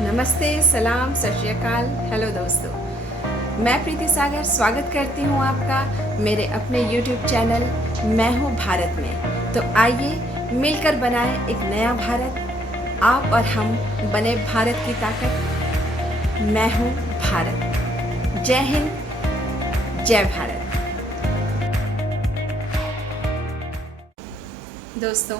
नमस्ते, सलाम, सत श्री अकाल। हेलो दोस्तों, मैं प्रीति सागर स्वागत करती हूँ आपका मेरे अपने YouTube चैनल मैं हूँ भारत में। तो आइए मिलकर बनाएं एक नया भारत। आप और हम बने भारत की ताकत। मैं हूँ भारत। जय हिंद, जय भारत। दोस्तों,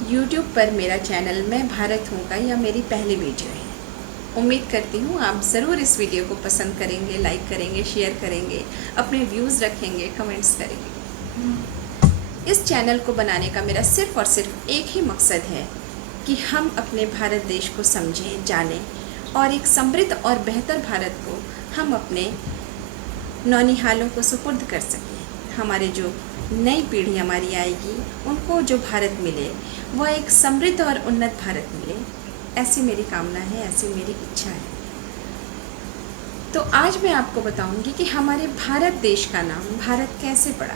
YouTube पर मेरा चैनल मैं भारत हूँ का यह मेरी पहली वीडियो है। उम्मीद करती हूँ आप ज़रूर इस वीडियो को पसंद करेंगे, लाइक करेंगे, शेयर करेंगे, अपने व्यूज़ रखेंगे, कमेंट्स करेंगे। इस चैनल को बनाने का मेरा सिर्फ़ और सिर्फ एक ही मकसद है कि हम अपने भारत देश को समझें, जानें और एक समृद्ध और बेहतर भारत को हम अपने नौनिहालों को सुपुर्द कर सकें। हमारे जो नई पीढ़ी हमारी आएगी उनको जो भारत मिले वह एक समृद्ध और उन्नत भारत मिले, ऐसी मेरी कामना है, ऐसी मेरी इच्छा है। तो आज मैं आपको बताऊंगी कि हमारे भारत देश का नाम भारत कैसे पड़ा।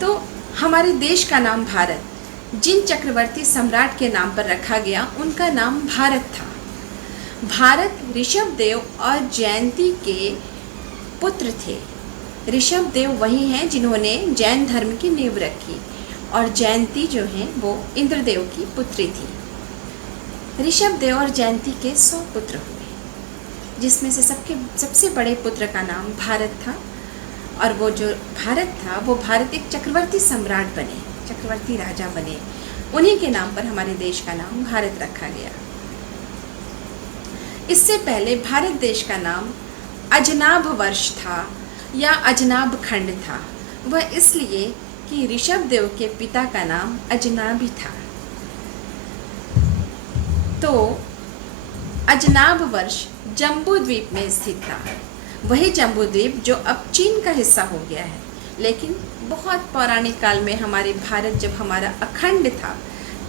तो हमारे देश का नाम भारत जिन चक्रवर्ती सम्राट के नाम पर रखा गया उनका नाम भारत था। भारत ऋषभदेव और जयंती के पुत्र थे। ऋषभदेव वही हैं जिन्होंने जैन धर्म की नींव रखी और जयंती जो हैं वो इंद्रदेव की पुत्री थी। ऋषभदेव और जयंती के 100 पुत्र हुए, जिसमें से सबसे बड़े पुत्र का नाम भारत था। और वो जो भारत था वो भारत एक चक्रवर्ती सम्राट बने, चक्रवर्ती राजा बने। उन्हीं के नाम पर हमारे देश का नाम भारत रखा गया। इससे पहले भारत देश का नाम अजनाभ वर्ष था या अजनाभ खंड था। वह इसलिए कि ऋषभदेव के पिता का नाम अजनाभी था। तो अजनाभ वर्ष जम्बू द्वीप में स्थित था। वही जम्बू द्वीप जो अब चीन का हिस्सा हो गया है। लेकिन बहुत पौराणिक काल में हमारे भारत जब हमारा अखंड था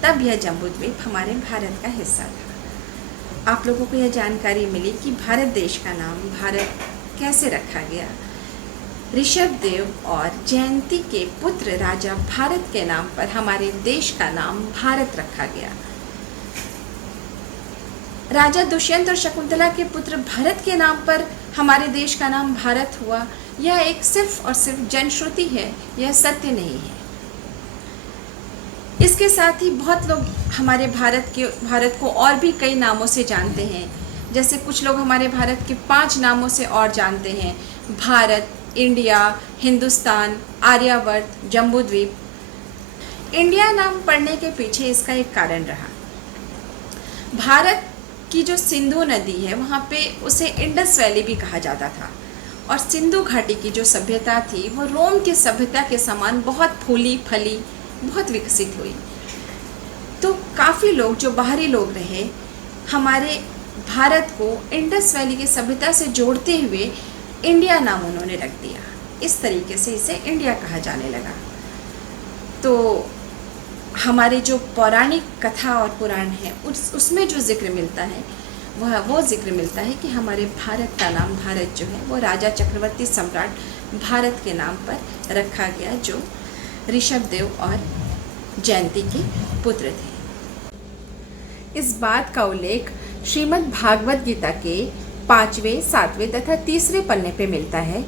तब यह जम्बू द्वीप हमारे भारत का हिस्सा था। आप लोगों को यह जानकारी मिली कि भारत देश का नाम भारत कैसे रखा गया। ऋषभदेव और जयंती के पुत्र राजा भारत के नाम पर हमारे देश का नाम भारत रखा गया। राजा दुष्यंत और शकुंतला के पुत्र भरत के नाम पर हमारे देश का नाम भारत हुआ। यह एक सिर्फ और सिर्फ जनश्रुति है, यह सत्य नहीं है। इसके साथ ही बहुत लोग हमारे भारत को और भी कई नामों से जानते हैं। जैसे कुछ लोग हमारे भारत के 5 नामों से और जानते हैं: भारत, इंडिया, हिंदुस्तान, आर्यावर्त, जम्बूद्वीप। इंडिया नाम पड़ने के पीछे इसका एक कारण रहा। भारत की जो सिंधु नदी है वहाँ पे उसे इंडस वैली भी कहा जाता था। और सिंधु घाटी की जो सभ्यता थी वो रोम की सभ्यता के समान बहुत फूली फली, बहुत विकसित हुई। तो काफ़ी लोग जो बाहरी लोग रहे हमारे भारत को इंडस वैली की सभ्यता से जोड़ते हुए इंडिया नाम उन्होंने रख दिया। इस तरीके से इसे इंडिया कहा जाने लगा। तो हमारे जो पौराणिक कथा और पुराण है उसमें जो जिक्र मिलता है वो जिक्र मिलता है कि हमारे भारत का नाम भारत जो है वो राजा चक्रवर्ती सम्राट भारत के नाम पर रखा गया, जो ऋषभदेव और जयंती के पुत्र थे। इस बात का उल्लेख श्रीमद् भागवत गीता के 5वें, 7वें तथा 3रे पन्ने पे मिलता है,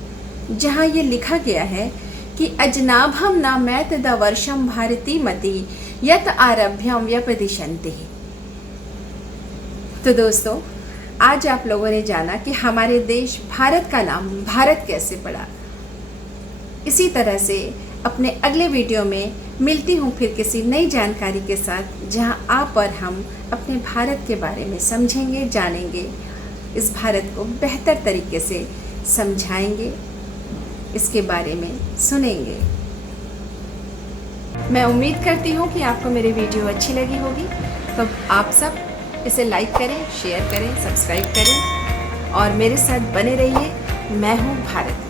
जहाँ ये लिखा गया है कि अजनाभम नामैत द वर्षम भारती मति यत आरभ्यम व्यपदिशन्ति। तो दोस्तों, आज आप लोगों ने जाना कि हमारे देश भारत का नाम भारत कैसे पड़ा। इसी तरह से अपने अगले वीडियो में मिलती हूँ फिर किसी नई जानकारी के साथ, जहाँ आप और हम अपने भारत के बारे में समझेंगे, जानेंगे, इस भारत को बेहतर तरीके से समझाएंगे, इसके बारे में सुनेंगे। मैं उम्मीद करती हूँ कि आपको मेरी वीडियो अच्छी लगी होगी। तो आप सब इसे लाइक करें, शेयर करें, सब्सक्राइब करें और मेरे साथ बने रहिए। मैं हूँ भारत।